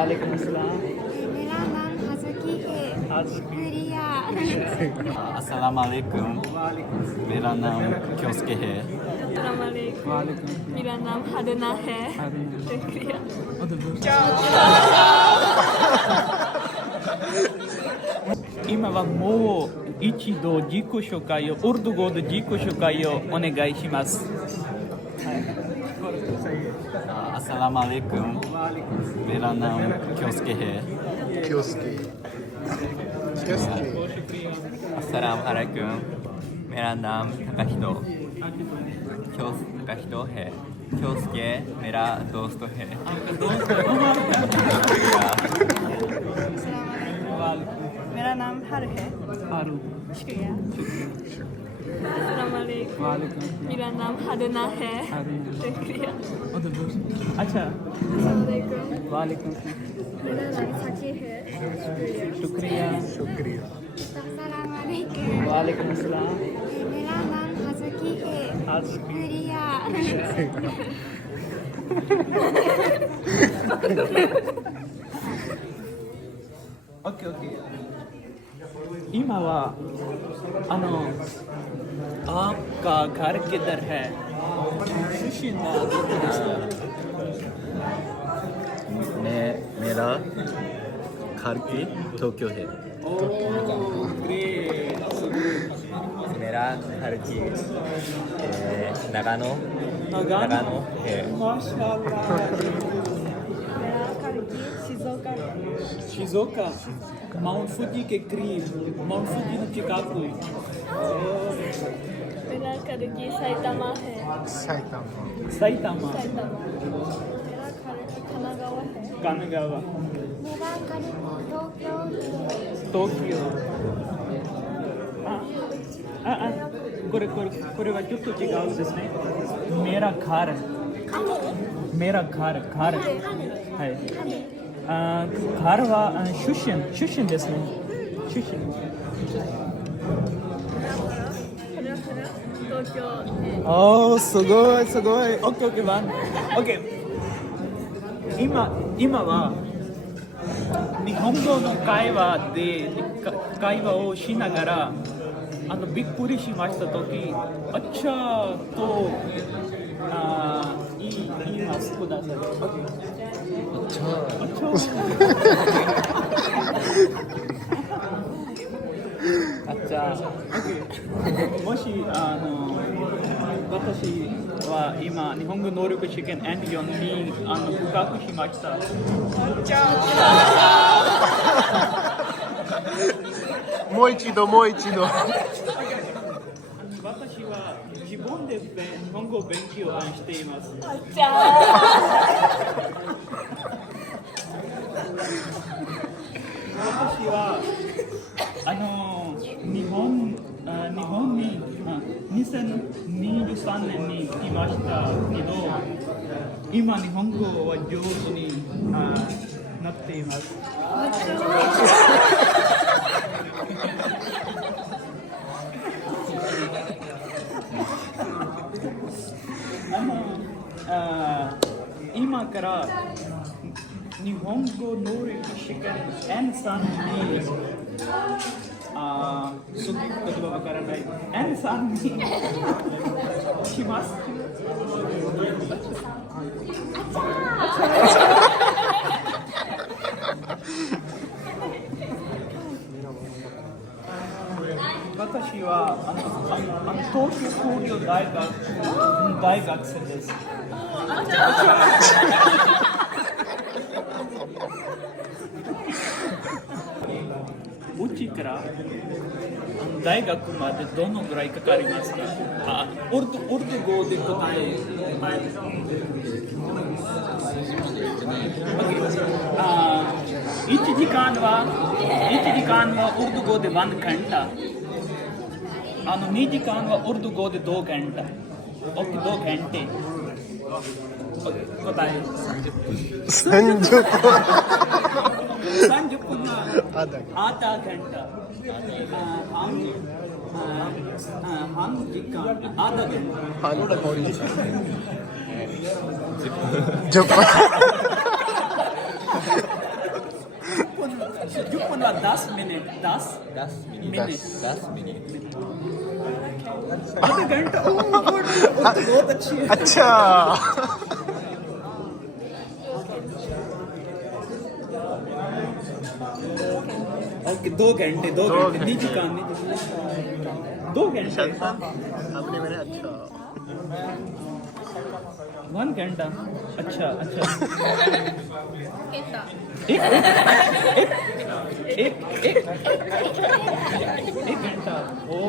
वालेकुम अस्सलाम। मेरा नाम हज़की है। शुक्रिया। अस्सलाम वालेकुम। मेरा नाम क्योस्के है। मेरा नाम हदना है। शुक्रिया। 今はもう一度自己紹介を、ウルド語で自己紹介をお願いします。अस्सलाम वालेकुम। मेरा नाम क्योस्के है। क्योस्के अस्सलाम वालेकुम। मेरा नाम ताकाहितो है। क्योस्के मेरा दोस्त है। मेरा नाम हर है। हारू। शुक्रिया। मेरा नाम हदना है। शुक्रिया। अच्छा। वालेकुम। मेरा नाम सकी है। शुक्रिया। शुक्रिया। अस्सलाम वालेकुम। वालेकुम अस्सलाम। मेरा नाम हज़की है। शुक्रिया। Okay okay. 今はआपका घर किधर है?出身はどこですか? मेरा घर की टोक्यो है। मेरा घर की नागानो है। मेरा घर की शिजुओका है। 静岡。マウント富士के करीब, माउंट फुजीの近く。 मेरा घर की साइतामा है। 埼玉。埼玉。 मेरा घर की खनागावा है। 神奈川。 मेरा घर東京है। 東京。これはちょっと違うですね。मेरा घरはい。घरは出身ですね。出身。東京है। おー、すごい。オッケーオッケーワン。オッケー。今は日本語の会話をしながらびっくりしましたとき、あっちゃーと言いますください。あっちゃー。もし私は今日本語能力試験 N4 に合格しました。もう一度。私は自分で日本語を勉強しています。私は日本に2023年に来ましたけど、今日本語は上手になっています。今から日本語能力試験 N3 にすぐ言葉わからない N3 にします。私は東京工業大学生です。うちから大学までどのぐらいかかりますか？オルト語で答え。1時間はウルド語で1घंटा。2時間はウルド語で2घंटा。2घंटे。答え。30分आधा घंटा। हम आधा घंटा। 10分10 मिनट 10 10 मिनट मिनट 10 मिनट आधा घंटा ओ तो बहुत अच्छी है अच्छा ओके 2 घंटे 2 दो घंटे घंटे। निजी काम 2 घंटे आपने मैंने अच्छा 1 घंटा अच्छा अच्छा एक एक एक एक घंटा ओ